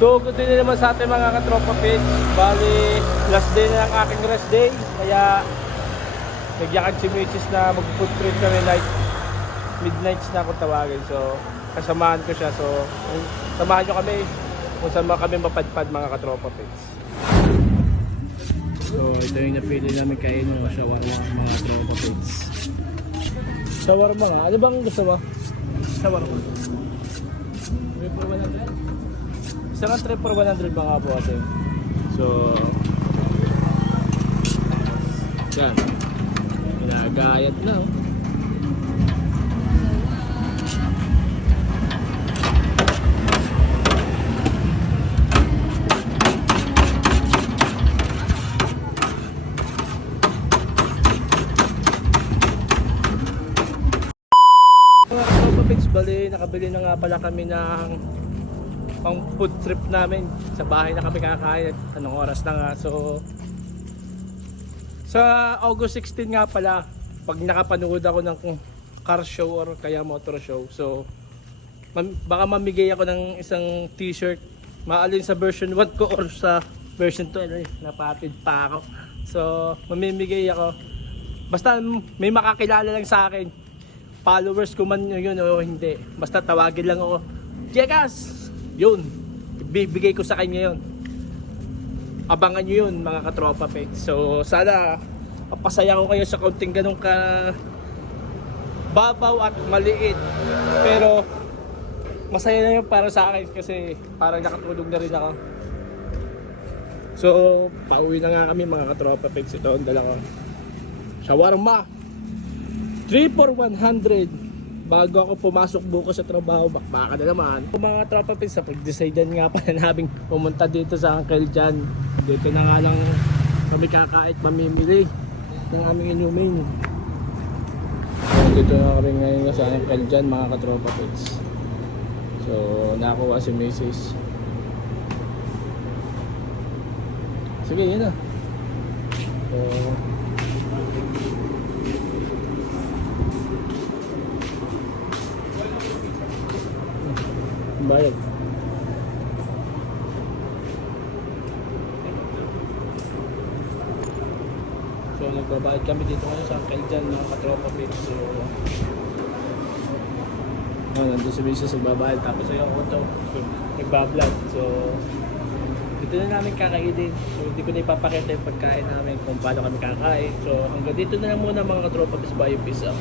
So good day na naman sa ating mga katropa pits. Bali, last day na ang aking rest day. Kaya nagyakad si Mrs. na mag-food trip kami night. Midnights na ako tawagin. So kasamahan ko siya. So samahan nyo kami kung saan kami mapadpad mga katropa pits. So ito yung napili namin kain ng shawarma mga katropa pits. Shawarma nga. Ano bang gusto mo? Shawarma. Report 100? Isang trip for 100 mga po kasi. So yan, ginagayat na Mga tropa pits, bali nakabili na nga pala kami ng pang food trip namin. Sa bahay na kami kakain at anong oras na nga. So sa August 16 nga pala, pag nakapanood ako ng car show or kaya motor show, so baka mamigay ako ng isang t-shirt, maalin sa version 1 ko or sa version 2. Napatid pa ako. So mamimigay ako, basta may makakilala lang sa akin, followers ko man yun o hindi, basta tawagin lang ako, Jekas! Yun, bibigay ko sa kanya yun. Abangan nyo yun mga katropa pets. So sana papasaya ko kayo sa kaunting ganun ka babaw at maliit, pero masaya na yun para sa akin kasi parang nakatulog na rin ako. So pauwi na nga kami mga katropa pets. Ito ang dala ko, shawarma 3 for 100 bago ako pumasok bukas sa trabaho. Bakbaka na naman. Mga tropa pins, sa pag-decidean nga pala namin pumunta dito sa Uncle John. Dito na nga lang kami kakait mamimili ng aming inumin. Dito na kami ngayon sa Uncle John mga katropa pins. So nakuha si Mrs. Sige, yun na. So bayad. So nagbabayad kami dito ngayon sa Uncle John mga katropa pits. So nandun si Mrs. nagbabayad, tapos yung auto nagbablog. So dito na namin kakainin. So hindi ko na ipapakita yung pagkain namin kung paano kami kakain. So hanggang dito na lang muna mga katropa pits. Bye, peace out.